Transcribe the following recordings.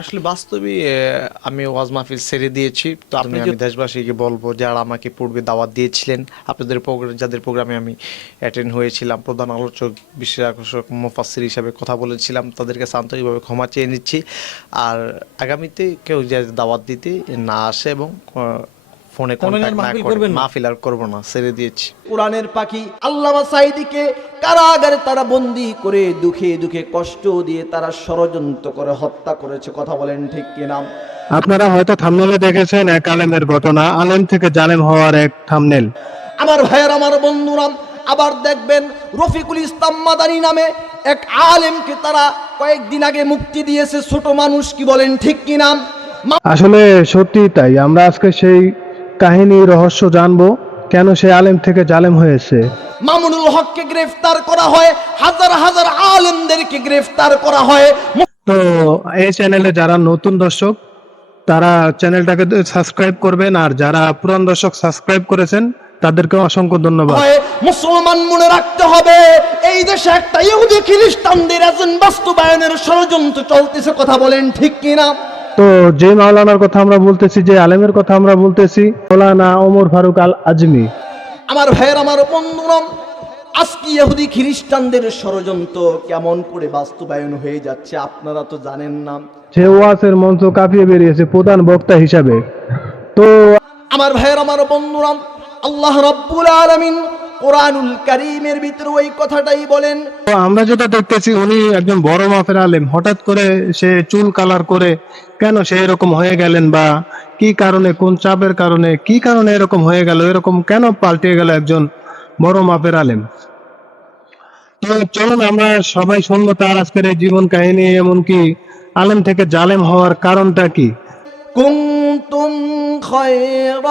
আসলে বাস্তবে আমি ওয়াজ মাহফিল ছেড়ে দিয়েছি। তো আপনি আমি দেশবাসীকে বলব যারা আমাকে পূর্বে দাওয়াত দিয়েছিলেন আপনাদের প্রোগ্রাম যাদের প্রোগ্রামে আমি অ্যাটেন্ড হয়েছিলাম প্রধান আলোচক বিশেষ আকর্ষক মুফাসির হিসাবে কথা বলেছিলাম তাদেরকে শান্তভাবে ক্ষমা চেয়ে নিচ্ছি। আর আগামীতে কেউ যে দাওয়াত দিতে না আসে এবং ফোনে কন্ট্যাক্ট না করবেন মাহফিল আর করব না ছেড়ে দিয়েছি। কোরআনের পাখি আল্লামা সাইদিকে কারাগারে তারা বন্দি করে দুঃখে দুঃখে কষ্ট দিয়ে তারা ষড়যন্ত্র করে হত্যা করেছে কথা বলেন ঠিক কিনা আপনারা হয়তো থামনেলে দেখেছেন এক আলেমের ঘটনা আলেম থেকে জালেম হওয়ার এক থামনেল আমার ভাইয়ের আমার বন্ধুরা আবার দেখবেন রফিকুল ইসলাম মাদানী নামে এক আলেমকে তারা কয়েকদিন আগে মুক্তি দিয়েছে ছোট মানুষ কি বলেন ঠিক কিনা মা- আসলে সত্যি তাই আমরা আজকে সেই কাহিনী রহস্য জানব কেন সে আলেম থেকে জালেম হয়েছে? মামুনুল হককে গ্রেফতার করা হয় হাজার হাজার আলেমদেরকে গ্রেফতার করা হয়। তো এই চ্যানেলে যারা নতুন দর্শক তারা চ্যানেলটাকে সাবস্ক্রাইব করবেন আর যারা পুরান দর্শক সাবস্ক্রাইব করেছেন তাদেরকে অসংখ্য ধন্যবাদ। মুসলমান মনে রাখতে হবে এই দেশে একটা ইহুদি খ্রিস্টানদের এজেন্ট বাস্তবায়নের ষড়যন্ত্র চলতেছে কথা বলেন ঠিক কিনা? তো যে মাওলানার কথা আমরা বলতেছি যে আলেমের কথা আমরা বলতেছি মাওলানা ওমর ফারুক আল আজমি আমার ভাইয়ের আমার বন্ধুরা আজকে ইহুদি খ্রিস্টানদের ষড়যন্ত্র কেমন করে বাস্তবায়ন হয়ে যাচ্ছে আপনারা তো জানেন না। সে ওয়াসের মঞ্চ কাঁপিয়ে বেরিয়েছে প্রধান বক্তা হিসাবে। তো আমার ভাইয়ের আমার বন্ধুরা আল্লাহ রব্বুল আলামিন কোরআনুল কারীমের ভিতরে ওই কথাটাই বলেন। আমরা যেটা দেখতেছি, উনি একজন বড় মাপের আলেম। হঠাৎ করে সে চুল কালার করে কেন সে এরকম হয়ে গেলেন বা কি কারণে, কোন চাপের কারণে, কি কারণে এরকম হয়ে গেল, এরকম কেন পাল্টে গেল একজন বড় মাপের আলেম? তো চলুন, আমরা সবাই শুনব তার আজকের এই জীবন কাহিনী, এমনকি আলেম থেকে জালেম হওয়ার কারণটা কি? كنتم خير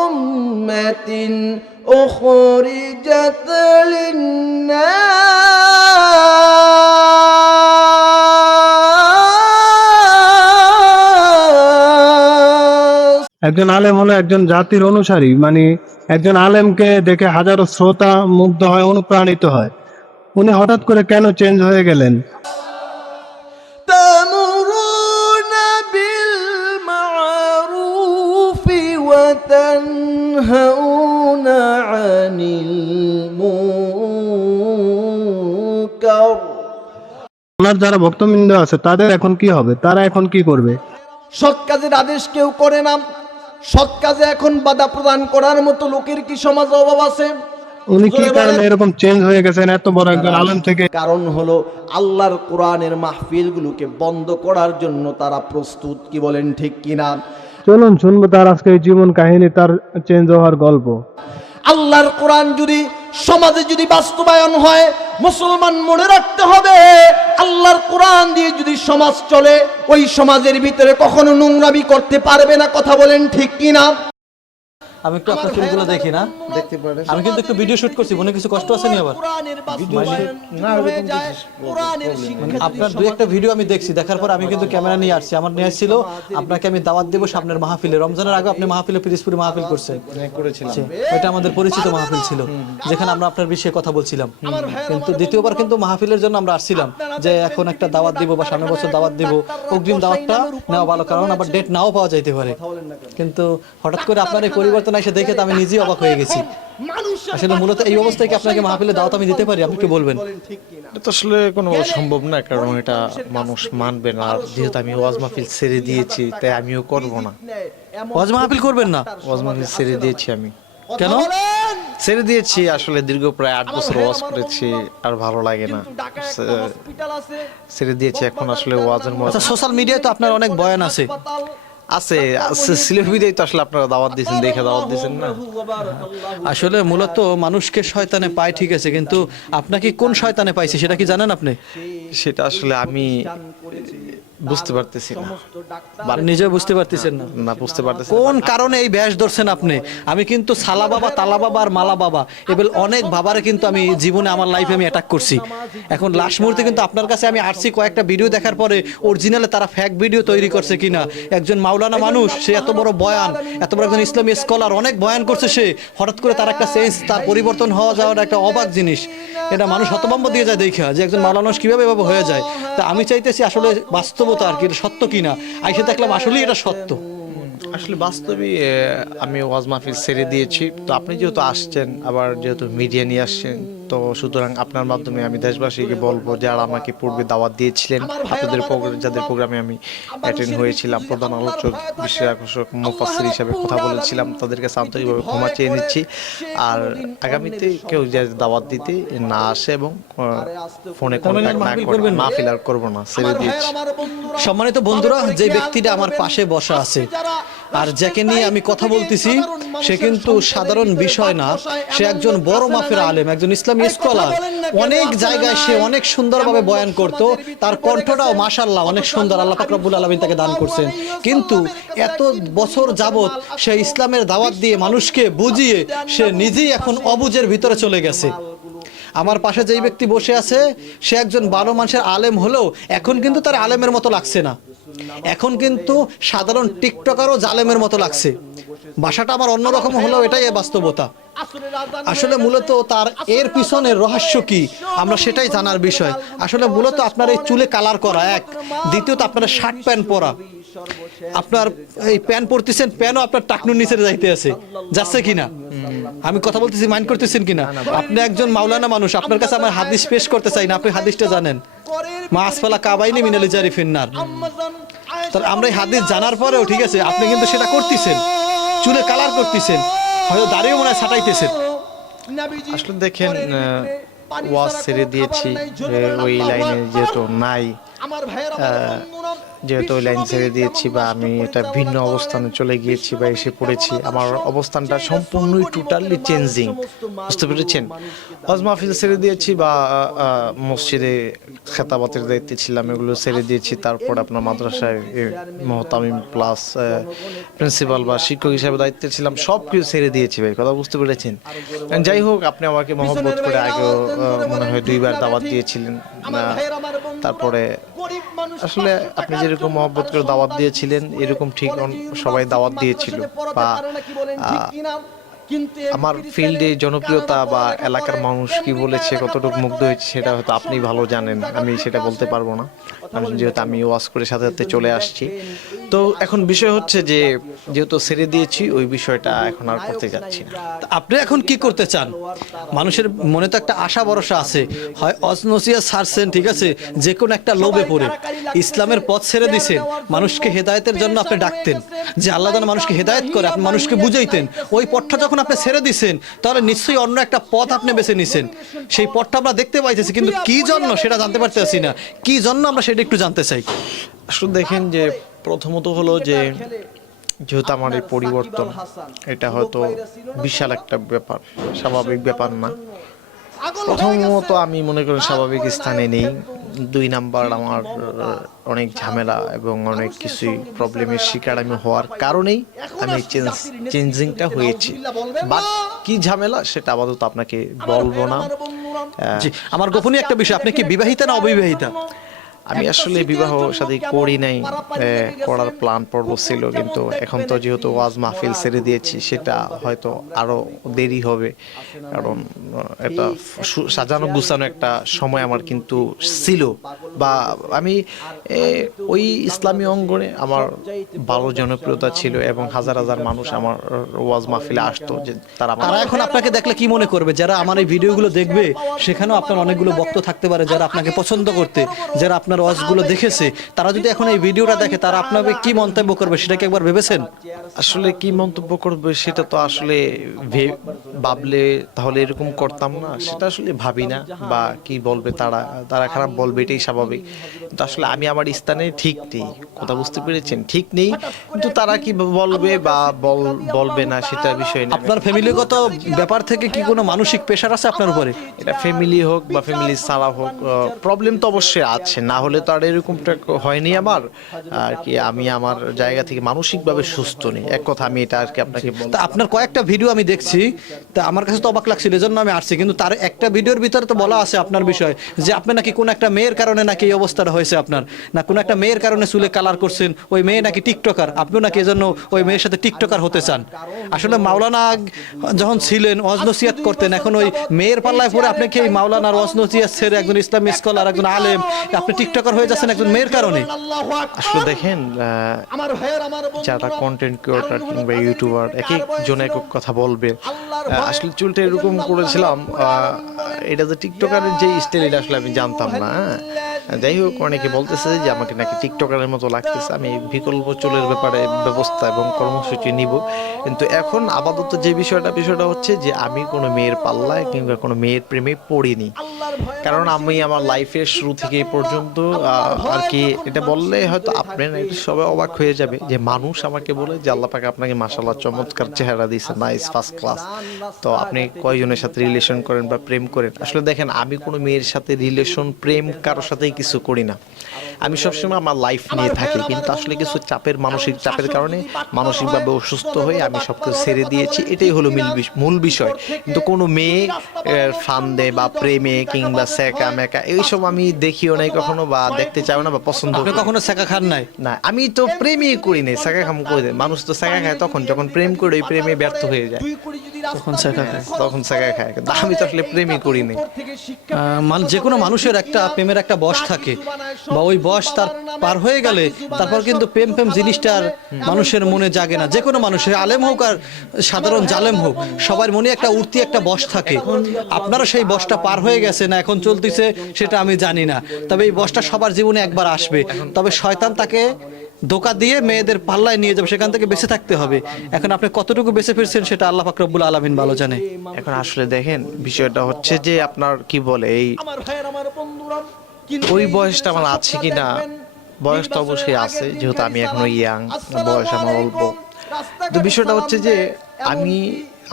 أمة أخرجت للناس একজন আলেম হলো একজন জাতির অনুসারী মানে একজন আলেমকে দেখে হাজারো শ্রোতা মুগ্ধ হয় অনুপ্রাণিত হয় উনি হঠাৎ করে কেন চেঞ্জ হয়ে গেলেন عن المنكر ওনার যারা ভক্তবৃন্দ আছে তাদের এখন কি হবে তারা এখন কি করবে সৎ কাজের আদেশ কেউ করে না সৎ কাজে এখন বাধা প্রদান করার মতো লোকের কি সমাজ অভাব আছে উনি কি কারণে এরকম চেঞ্জ হয়ে গেছেন এত বড় একজন আলেম থেকে কারণ হলো আল্লাহর কোরআনের মাহফিলগুলোকে বন্ধ করার জন্য তারা প্রস্তুত কি বলেন ঠিক কিনা চলুন শুনব তার আজকে জীবন কাহিনী, তার চেঞ্জ হওয়ার গল্প। আল্লাহর কোরআন যদি সমাজে যদি বাস্তবায়ন হয়, মুসলমান মনে রাখতে হবে, আল্লাহর কোরআন দিয়ে যদি সমাজ চলে, ওই সমাজের ভিতরে কখনো নোংরামি করতে পারবে না, কথা বলেন ঠিক কিনা? আমি একটু আপনার চুলগুলো দেখি না। দেখতে পারেন। আমি কিন্তু একটু ভিডিও শুট করছি মনে কিছু কষ্ট আছে নি আবার? না, হয়ে ওরকম যায়, কিছু কোরআনের শিক্ষা আপনার দুই একটা ভিডিও আমি দেখছি দেখার পর আমি কিন্তু ক্যামেরা নিয়ে আসছি। আমার নিয়ে আসছিল আপনাকে আমি দাওয়াত দেবো সামনের মাহফিলে। রমজানের আগে আপনি মাহফিলে পিরিসপুরে মাহফিল করছেন। করেছিলাম। জি, ওইটা আমাদের পরিচিত মাহফিল ছিল যেখানে আমরা আপনার বিষয়ে কথা বলছিলাম। কিন্তু দ্বিতীয়বার কিন্তু মাহফিলের জন্য আমরা আসছিলাম যে এখন একটা দাওয়াত দিব বা সামনের বছর দাওয়াত দিব অগ্রিম দাওয়াতটা নেওয়া ভালো কারণ আবার ডেট নাও পাওয়া যাইতে পারে। কিন্তু হঠাৎ করে আপনার এই পরিবর্তন এসে দেখে আমি নিজেই অবাক হয়ে গেছি। আসলে মূলত এই অবস্থায় কি আপনাকে মাহফিলে দাওয়াত আমি দিতে পারি? আপনি কি বলবেন। এটা তো আসলে কোনো সম্ভব না কারণ এটা মানুষ মানবে না। আর যেহেতু আমি ওয়াজ মাহফিল ছেড়ে দিয়েছি তাই আমিও করব না। ওয়াজ মাহফিল করবেন না? ওয়াজ মাহফিল ছেড়ে দিয়েছি আমি। কেন? ছেড়ে দিয়েছি আসলে দীর্ঘ প্রায় আট বছর ওয়াজ করেছি আর ভালো লাগে না। ছেড়ে দিয়েছি এখন আসলে ওয়াজের মধ্যে সোশ্যাল মিডিয়ায় তো আপনার অনেক বয়ান আছে। আছে আছে সিলেট বিদায় তো আসলে আপনারা দাওয়াত দিয়েছেন দেখে দাওয়াত দিয়েছেন না? আসলে মূলত মানুষকে শয়তানে পায় ঠিক আছে কিন্তু আপনাকে কোন শয়তানে পাইছে সেটা কি জানেন আপনি? সেটা আসলে আমি বুঝতে পারতেছি না। নিজেও বুঝতে পারতেছেন না। না বুঝতে পারতেছি কোন কারণে এই ব্যাস ধরছেন আপনি? আমি কিন্তু সালা বাবা তালা বাবা আর মালা বাবা এবার অনেক বাবারে কিন্তু আমি জীবনে আমার লাইফে আমি অ্যাটাক করছি। এখন লাস্ট মুহূর্তে কিন্তু আপনার কাছে আমি আসছি কয়েকটা ভিডিও দেখার পরে অরিজিনালে তারা ফ্যাক ভিডিও তৈরি করছে কিনা। একজন মাওলানা মানুষ সে এত বড় বয়ান এত বড় একজন ইসলামী স্কলার অনেক বয়ান করছে সে। হঠাৎ করে তার একটা চেঞ্জ তার পরিবর্তন হওয়া যাওয়ার একটা অবাক জিনিস। এটা মানুষ হতভম্ব দিয়ে যায় দেখা যে একজন মাওলানা কীভাবে এভাবে হয়ে যায়। তা আমি চাইতেছি আসলে বাস্তব বাস্তবতা আর কি, এটা সত্য কিনা? আইসে দেখলাম আসলেই এটা সত্য। আসলে বাস্তবে আমি ওয়াজ মাহফিল ছেড়ে দিয়েছি। তো আপনি যেহেতু আসছেন, আবার যেহেতু মিডিয়া নিয়ে আসছেন তো সুতরাং আপনার মাধ্যমে আমি দেশবাসীকে বলব যারা আমাকে পূর্বে দাওয়াত দিয়েছিলেন। আপনাদের প্রোগ্রাম যাদের প্রোগ্রামে আমি অ্যাটেন্ড হয়েছিলাম প্রধান আলোচক বিশেষ আকর্ষক মুফাসির হিসাবে কথা বলেছিলাম তাদের কাছে আন্তরিকভাবে ক্ষমা চেয়ে নিচ্ছি। আর আগামীতে কেউ যে দাওয়াত দিতে না। আসে এবং ফোনে কন্ট্যাক্ট না করে মাহফিল আর করব না ছেড়ে দিয়েছি। সম্মানিত বন্ধুরা যে ব্যক্তিটা আমার পাশে বসা আছে আর যাকে নিয়ে আমি কথা বলতেছি সে কিন্তু সাধারণ বিষয় না সে একজন বড় মাফের আলেম একজন ইসলামী স্কলার। অনেক জায়গায় সে অনেক সুন্দরভাবে বয়ান করত তার কণ্ঠটাও মাশাল্লাহ অনেক সুন্দর আল্লাহ পাক রব্বুল আলামিন তাকে দান করছেন। কিন্তু এত বছর যাবত সে ইসলামের দাওয়াত দিয়ে মানুষকে বুঝিয়ে সে নিজেই এখন অবুজের ভিতরে চলে গেছে। আমার পাশে যেই ব্যক্তি বসে আছে সে একজন ভালো মানুষের আলেম হলেও এখন কিন্তু তার আলেমের মতো লাগছে না। এখন কিন্তু সাধারণ টিকটকারও জালেমের মতো লাগছে। বাসাটা আমার অন্যরকম হলেও এটাই বাস্তবতা। আসলে মূলত তার এর পিছনের রহস্য কি? আমরা সেটাই জানার বিষয়। আসলে মূলত আপনার এই চুলে কালার করা, এক। দ্বিতীয়ত আপনার শার্ট প্যান্ট পরা। আপনার এই প্যান্ট পরতেছেন প্যানও আপনার টাকনুর নিচে যাইতে আছে। যাচ্ছে কিনা? আমি কথা বলতেছি, মাইন্ড করতেছেন কিনা? আপনি একজন মাওলানা মানুষ, আপনার কাছে আমার হাদিস পেশ করতে চাই না, আপনি হাদিসটা জানেন। মা আসফালা কাবাইনি মিনালি জারি ফিন্নার। তাহলে আমরা এই হাদিস জানার পরেও ঠিক আছে আপনি কিন্তু সেটা করতেছেন। চুলে কালার করতেছেন হয়তো দাঁড়িয়েও মনে হয় ছাটাইতেছেন। আসলে দেখেন আহ, ওয়াজ ছেড়ে দিয়েছি ওই লাইনে যেহেতু নাই। যেহেতু লাইন ছেড়ে দিয়েছি বা আমি এটা ভিন্ন অবস্থানে চলে গিয়েছি বা এসে পড়েছি আমার অবস্থানটা সম্পূর্ণই টোটালি চেঞ্জিং বুঝতে পেরেছেন? ওয়াজ মাহফিল ছেড়ে দিয়েছি বা মসজিদে খেতাবাতের দায়িত্বে ছিলাম এগুলো ছেড়ে দিয়েছি। তারপর আপনার মাদ্রাসায় মহতামিম প্লাস প্রিন্সিপাল বা শিক্ষক হিসাবে দায়িত্বে ছিলাম সব কিছু ছেড়ে দিয়েছি ভাই কথা বুঝতে পেরেছেন? যাই হোক আপনি আমাকে মহব্বত করে আগেও মনে হয় দুইবার দাওয়াত দিয়েছিলেন। তারপরে আসলে আপনি যেরকম মহব্বত করে দাওয়াত দিয়েছিলেন, এরকম ঠিক সবাই দাওয়াত দিয়েছিল। বা আমার ফিল্ডে জনপ্রিয়তা বা এলাকার মানুষ কি বলেছে, কতটুকু মুগ্ধ হয়েছে, সেটা হয়তো আপনি ভালো জানেন, আমি সেটা বলতে পারব না। যেহেতু আমি ওয়াজ করে সাথে সাথে চলে আসছি। তো এখন বিষয় হচ্ছে যে যেহেতু ছেড়ে দিয়েছি ওই বিষয়টা এখন আর করতে যাচ্ছি না। আপনি এখন কি করতে চান? মানুষের মনে তো একটা আশা ভরসা আছে। হয় অজনসিয়া ছাড়ছেন ঠিক আছে যে কোনো একটা লোভে পড়ে। ইসলামের পথ ছেড়ে দিছেন। মানুষকে হেদায়তের জন্য আপনি ডাকতেন। যে আল্লাহ যেন মানুষকে হেদায়েত করে আপনি মানুষকে বুঝাইতেন। ওই পথটা যখন আপনি ছেড়ে দিছেন তাহলে নিশ্চয়ই অন্য একটা পথ আপনি বেছে নিছেন। সেই পথটা আমরা দেখতে পাইতেছি কিন্তু কি জন্য সেটা জানতে পারতেছি না। কি জন্য আমরা সেটা একটু জানতে চাই। আসলে দেখেন যে প্রথমত হলো যে যেহেতু আমার এই পরিবর্তন এটা হয়তো বিশাল একটা ব্যাপার স্বাভাবিক ব্যাপার না। প্রথমত আমি মনে করি স্বাভাবিক স্থানে নেই। দুই নাম্বার আমার অনেক ঝামেলা এবং অনেক কিছুই প্রবলেমের শিকার আমি হওয়ার কারণেই আমি চেঞ্জ চেঞ্জিংটা হয়েছি। বাট কি ঝামেলা সেটা আপাতত আপনাকে বলব না। আমার গোপনীয় একটা বিষয় আপনি কি বিবাহিতা না অবিবাহিতা? আমি আসলে বিবাহ শাদী করি নাই করার প্ল্যান পর্ব ছিল কিন্তু এখন তো যেহেতু ওয়াজ মাহফিল ছেড়ে দিয়েছি সেটা হয়তো আরও দেরি হবে। কারণ আহ, এটা সাজানো গুছানো একটা সময় আমার কিন্তু ছিল। বা আমি ওই ইসলামী অঙ্গনে আমার ভালো জনপ্রিয়তা ছিল এবং হাজার হাজার মানুষ আমার ওয়াজ মাহফিলে আসতো যে তারা তারা এখন আপনাকে দেখলে কি মনে করবে? যারা আমার এই ভিডিওগুলো দেখবে সেখানেও আপনার অনেকগুলো বক্ত থাকতে পারে যারা আপনাকে পছন্দ করতে। যারা আপনার ওয়াজগুলো দেখেছে তারা যদি এখন এই ভিডিওটা দেখে তারা আপনাকে কি মন্তব্য করবে সেটা কি একবার ভেবেছেন? আসলে কি মন্তব্য করবে সেটা তো আসলে ভাবলে তাহলে এরকম করতাম না সেটা আসলে ভাবি না বা কি বলবে তারা তারা খারাপ বলবে এটাই স্বাভাবিক। কিন্তু আসলে আমি আমার স্থানে ঠিক নেই কথা বুঝতে পেরেছেন? ঠিক নেই কিন্তু তারা কি বলবে বা বল- বলবে না সেটা বিষয় না। আপনার ফ্যামিলিগত ব্যাপার থেকে কি কোনো মানসিক প্রেশার আছে আপনার উপরে? এটা ফ্যামিলি হোক বা ফ্যামিলি ছাড়া হোক প্রবলেম তো অবশ্যই আছে না হলে তো আর এরকমটা হয়নি আমার। আর কি, আমি আমার জায়গা থেকে মানসিকভাবে সুস্থ নেই। এক কথা, আমি এটা আর কি আপনাকে তা আপনার কয়েকটা ভিডিও আমি দেখছি। তা আমার কাছে তো অবাক লাগছিল, এজন্য আমি আসছি। কিন্তু তার একটা ভিডিওর ভিতরে তো বলা আছে আপনার বিষয়, যে আপনি নাকি কোন একটা মেয়ের কারণে নাকি এই অবস্থাটা হয়েছে আপনার। না, কোন একটা মেয়ের কারণে চুলে কালার করছেন, ওই মেয়ে নাকি টিকটকার। আপনিও নাকি এজন্য ওই মেয়ের সাথে টিকটকার হতে চান। আসলে মাওলানা যখন ছিলেন অজনসিয়াত করতেন, এখন ওই মেয়ের পাল্লায় পরে আপনি কি মাওলানার অজনসিয়াত ছেড়ে একজন ইসলামী স্কলার একজন আলেম, আপনি টিকটক টিকটকার হয়ে যাচ্ছেন একজন মেয়ের কারণে। আসলে দেখেন আহ, আমার ভাইয়ের আমার যারা কন্টেন্ট ক্রিয়েটর কিংবা ইউটিউবার এক একজন এক এক কথা বলবে। আসলে চুলটা এরকম করেছিলাম আহ, এটা যে টিকটকারের যে স্টাইল এটা আসলে আমি জানতাম না হ্যাঁ। যাই হোক, অনেকে বলতেছে যে আমাকে নাকি টিকটকারের মতো লাগতেছে। আমি বিকল্প চুলের ব্যাপারে ব্যবস্থা এবং কর্মসূচি নিব। কিন্তু এখন আপাতত যে বিষয়টা বিষয়টা হচ্ছে যে আমি কোনো মেয়ের পাল্লায় কিংবা কোনো মেয়ের প্রেমে পড়িনি। কারণ আমি আমার লাইফের শুরু থেকে পর্যন্ত আর কি এটা বললে হয়তো আপনার সবাই অবাক হয়ে যাবে যে মানুষ আমাকে বলে যে আল্লাহ পাকে আপনাকে মাসাল্লাহ চমৎকার চেহারা দিয়েছে নাইস ফার্স্ট ক্লাস তো আপনি কয়জনের সাথে রিলেশন করেন বা প্রেম করেন? আসলে দেখেন, আমি কোনো মেয়ের সাথে রিলেশন প্রেম কারোর সাথেই কিছু করি না। আমি সবসময় আমার লাইফ নিয়ে থাকি কিন্তু আসলে কিছু চাপের মানসিক চাপের কারণে মানসিকভাবে অসুস্থ হয়ে আমি সব কিছু ছেড়ে দিয়েছি এটাই হলো মূল মূল বিষয়। কিন্তু কোনো মেয়ে ফান্দে বা প্রেমে কিংবা সেকা মেকা এইসব আমি দেখিও নাই কখনো বা দেখতে চাই না বা পছন্দ আপনি কখনো সেকা খান নাই? না আমি তো প্রেমই করি নাই সাকা খাম করে দেয় মানুষ তো সাকা খায় তখন যখন প্রেম করে ওই প্রেমে ব্যর্থ হয়ে যায়। তখন খায়। তখন খায়। কিন্তু আমি তো আসলে প্রেমই করি নাই। থেকে মান- যে কোনো মানুষের একটা প্রেমের একটা বয়স থাকে। বা ওই বয়স তার পার হয়ে গেলে তারপর কিন্তু প্রেম প্রেম জিনিসটা আর মানুষের মনে জাগে না। যে কোনো মানুষের আলেম হোক আর সাধারণ জালেম হোক সবার মনে একটা উঠতি একটা বস থাকে। আপনারা সেই বসটা পার হয়ে গেছে না এখন চলতেছে সেটা আমি জানি না। তবে এই বসটা সবার জীবনে একবার আসবে। তবে শয়তান তাকে ধোকা দিয়ে মেয়েদের পাল্লায় নিয়ে যাবে সেখান থেকে বেঁচে থাকতে হবে। এখন আপনি কতটুকু বেঁচে ফিরছেন সেটা আল্লাহ ফাকরবুল আলমিন ভালো জানে। এখন আসলে দেখেন বিষয়টা হচ্ছে যে আপনার কি বলে এই আমার ভাইয়ের আমার বন্ধুরা কিন্তু ওই বয়সটা আমার আছে কি কিনা? রাখবেন, বয়স তো অবশ্যই আছে যেহেতু আমি এখনও ইয়াং বয়স আমার অল্প। তো বিষয়টা হচ্ছে যে আমি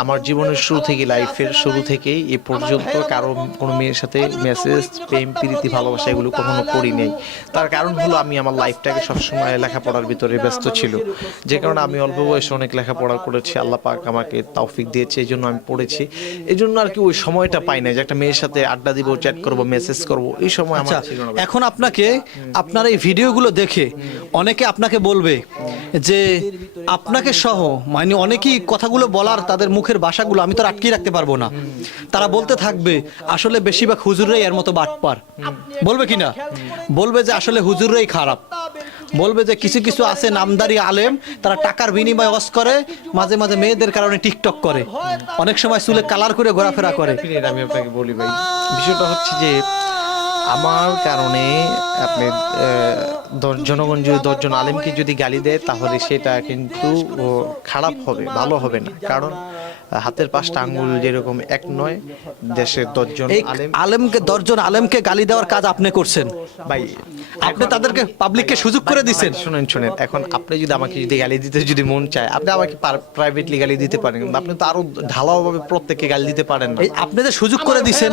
আমার জীবনের শুরু থেকে লাইফের শুরু থেকেই এ পর্যন্ত কারও কোনো মেয়ের সাথে মেসেজ প্রেম প্রীতি ভালোবাসা এগুলো কখনো করি নাই। তার কারণ হলো আমি আমার লাইফটাকে সবসময় লেখাপড়ার ভিতরে ব্যস্ত ছিল। যে কারণে আমি অল্প বয়সে অনেক লেখাপড়া করেছি আল্লাহ পাক আমাকে তৌফিক দিয়েছে এই জন্য আমি পড়েছি। এই জন্য আর কি ওই সময়টা পাই না যে একটা মেয়ের সাথে আড্ডা দিব চ্যাট করব মেসেজ করব এই সময় আমার আচ্ছা ছিল না এখন আপনাকে আপনার এই ভিডিওগুলো দেখে অনেকে আপনাকে বলবে যে আপনাকে সহ মানে অনেকেই কথাগুলো বলার তাদের মুখের ভাষাগুলো আমি তো আটকিয়ে রাখতে পারব না। তারা বলতে থাকবে, আসলে বেশিরভাগ হুজুররাই এর মতো বাটপার। বলবে কি না? বলবে যে আসলে হুজুররাই খারাপ। বলবে যে কিছু কিছু আছে নামদারি আলেম, তারা টাকার বিনিময়ে অস করে, মাঝে মাঝে মেয়েদের কারণে টিকটক করে। অনেক সময় চুলে কালার করে ঘোরাফেরা করে। আমি আপনাকে বলি ভাই, বিষয়টা হচ্ছে যে আমার কারণে আপনি জনগণ যদি দশজন আলেমকে যদি গালি দেয়, তাহলে সেটা কিন্তু খারাপ হবে, ভালো হবে না। কারণ হাতের পাঁচটা আঙ্গুল যেরকম এক নয় দেশের দশজন আলেমকে দশজন আলেমকে গালি দেওয়ার কাজ আপনি করছেন। ভাই আপনি তাদেরকে পাবলিককে সুযোগ করে দিচ্ছেন শুনেন শুনেন এখন আপনি যদি আমাকে যদি গালি দিতে যদি মন চায় আপনি আমাকে প্রাইভেটলি গালি দিতে পারেন কিন্তু আপনি তো আরও ঢালাওভাবে প্রত্যেককে গালি দিতে পারেন না। আপনি যে সুযোগ করে দিচ্ছেন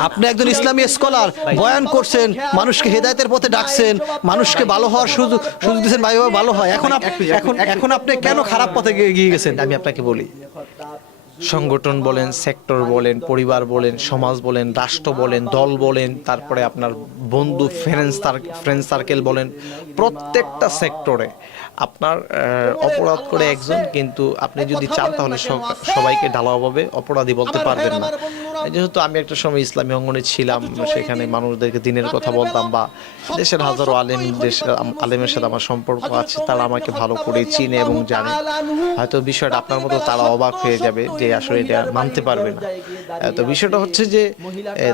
আপনি একজন ইসলামী স্কলার বয়ান করছেন মানুষকে হেদায়েতের পথে ডাকছেন মানুষকে ভালো হওয়ার সুযোগ সুযোগ দিচ্ছেন ভালো হয়। এখন এখন এখন আপনি কেন খারাপ পথে গিয়ে- গিয়ে গেছেন? আমি আপনাকে বলি সংগঠন বলেন, সেক্টর বলেন, পরিবার বলেন, সমাজ বলেন, রাষ্ট্র বলেন, দল বলেন, তারপরে আপনার বন্ধু ফ্রেন্ডস ফ্রেন্ড সার্কেল বলেন, প্রত্যেকটা সেক্টরে আপনার অপরাধ করে একজন, কিন্তু আপনি যদি চান তাহলে সবাইকে সবাইকে ঢালাওভাবে অপরাধী বলতে পারবেন না। যেহেতু আমি একটা সময় ইসলামী অঙ্গনে ছিলাম সেখানে মানুষদেরকে দিনের কথা বলতাম বা দেশের হাজারো আলেম দেশ আলেমের সাথে আমার সম্পর্ক আছে তারা আমাকে ভালো করে চিনে এবং জানে। হয়তো বিষয়টা আপনার মতো তারা অবাক হয়ে যাবে যে আসলে এটা মানতে পারবে না। তো বিষয়টা হচ্ছে যে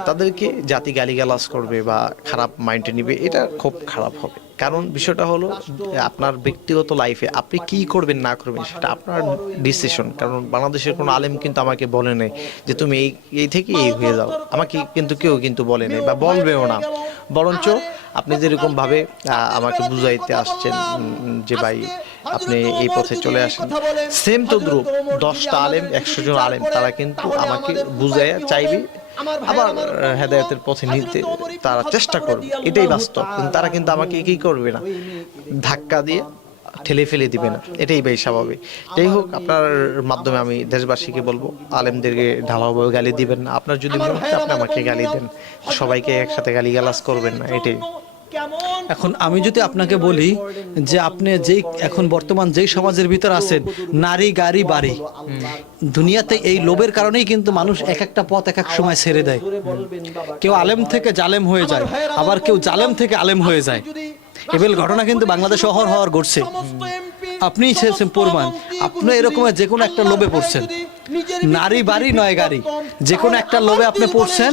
তাদেরকে জাতি গালিগালাজ করবে বা খারাপ মাইন্ডে নিবে এটা খুব খারাপ হবে। কারণ বিষয়টা হলো, আপনার ব্যক্তিগত লাইফে আপনি কি করবেন, না করবেন, সেটা আপনার ডিসিশন কারণ বাংলাদেশের কোনো আলেম কিন্তু আমাকে বলে নাই যে তুমি এই এই থেকে এই হয়ে যাও। আমাকে কিন্তু কেউ কিন্তু বলে নাই বা বলবেও না। বরঞ্চ আপনি যেরকমভাবে আমাকে বুঝাইতে আসছেন যে ভাই, আপনি এই পথে চলে আসেন। সেম তদ্রুপ দশটা আলেম, একশো জন আলেম, তারা কিন্তু আমাকে বুঝাইয়া চাইবে আবার হেদায়তের পথে নিতে তারা চেষ্টা করবে। এটাই বাস্তব। কিন্তু তারা কিন্তু আমাকে কি করবে না? ধাক্কা দিয়ে ঠেলে ফেলে দিবে না। এটাই ভাই স্বাভাবিক। যাই হোক আপনার মাধ্যমে আমি দেশবাসীকে বলব আলেমদেরকে ঢালাওভাবে গালি দিবেন না। আপনার যদি মনে হয় আপনি আমাকে গালি দেন সবাইকে একসাথে গালি গালাজ করবেন না। এটাই। এখন আমি যদি আপনাকে বলি যে আপনি যেই এখন বর্তমান যেই সমাজের ভিতর আছেন, নারী, গাড়ি, বাড়ি, দুনিয়াতে এই লোভের কারণেই কিন্তু মানুষ এক একটা পথ এক এক সময় ছেড়ে দেয়। কেউ আলেম থেকে জালেম হয়ে যায়, আবার কেউ জালেম থেকে আলেম হয়ে যায়। এবেল ঘটনা কিন্তু বাংলাদেশ শহর হওয়ার ঘটছে। আপনি প্রমাণ আপনি এরকম যে কোনো একটা লোভে পড়ছেন। নারী, বাড়ি, নয়, গাড়ি। যে কোনো একটা লোভে আপনি পড়ছেন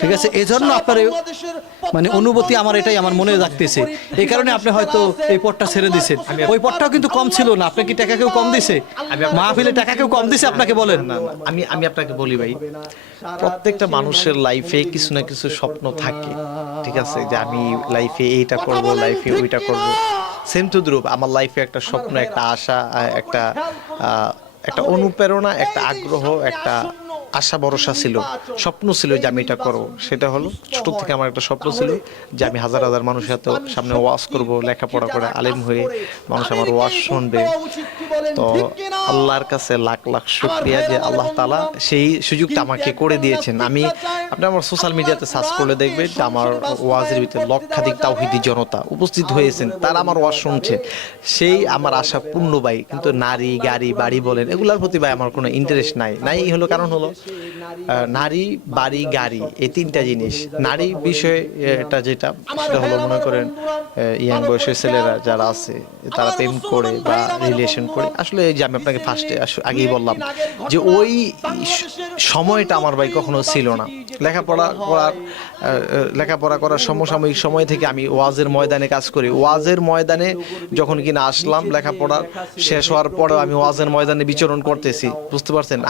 ঠিক আছে এজন্য আপনার মানে অনুভূতি আমার এটাই আমার মনে রাখতেছে। এই কারণে আপনি হয়তো এই পথটা ছেড়ে দিছেন। ওই পথটাও কিন্তু কম ছিল না আপনি কি টাকা কেউ কম দিছে? মাহফিলে টাকা কেউ কম দিছে আপনাকে বলেন। না, না, আমি আমি আপনাকে বলি ভাই প্রত্যেকটা মানুষের লাইফে কিছু না কিছু স্বপ্ন থাকে ঠিক আছে যে আমি লাইফে এইটা করব লাইফে ওইটা করব। সেম টু দ্রুপ আমার লাইফে একটা স্বপ্ন একটা আশা একটা একটা অনুপ্রেরণা একটা আগ্রহ একটা আশা, ভরসা ছিল। স্বপ্ন ছিল যে আমি এটা করব। সেটা হলো, ছোট থেকে আমার একটা স্বপ্ন ছিল যে আমি হাজার হাজার মানুষের হাতে সামনে ওয়াজ করব, লেখাপড়া করে আলেম হয়ে মানুষ আমার ওয়াজ শুনবে। তো আল্লাহর কাছে লাখ লাখ শুক্রিয়া যে আল্লাহ তালা সেই সুযোগটা আমাকে করে দিয়েছেন। আমি, আপনি আমার সোশ্যাল মিডিয়াতে সার্চ করলে দেখবেন যে আমার ওয়াজের ভিতরে লক্ষাধিক তাওহিদি জনতা উপস্থিত হয়েছেন। তারা আমার ওয়াজ শুনছে। সেই আমার আশা পূর্ণ ভাই, কিন্তু নারী, গাড়ি, বাড়ি বলেন, এগুলোর প্রতি ভাই আমার কোনো ইন্টারেস্ট নাই। নাই হলো কারণ হলো নারী, বাড়ি, গাড়ি, এই তিনটা জিনিস। নারী বিষয় এটা যেটা সেটা হলো, মনে করেন ইয়াং বয়সের ছেলেরা যারা আছে, তারা প্রেম করে বা রিলেশন করে। আসলে যে আমি আপনাকে ফার্স্টে আগেই বললাম যে ওই সময়টা আমার ভাই কখনো ছিল না। লেখাপড়া করার লেখাপড়া করার সমসাময়িক সময় থেকে আমি ওয়াজের ময়দানে কাজ করি। ওয়াজের ময়দানে যখন কিনা আসলাম লেখাপড়া শেষ হওয়ার পরেও আমি ওয়াজের ময়দানে বিচরণ করতেছি, বুঝতে পারছেন?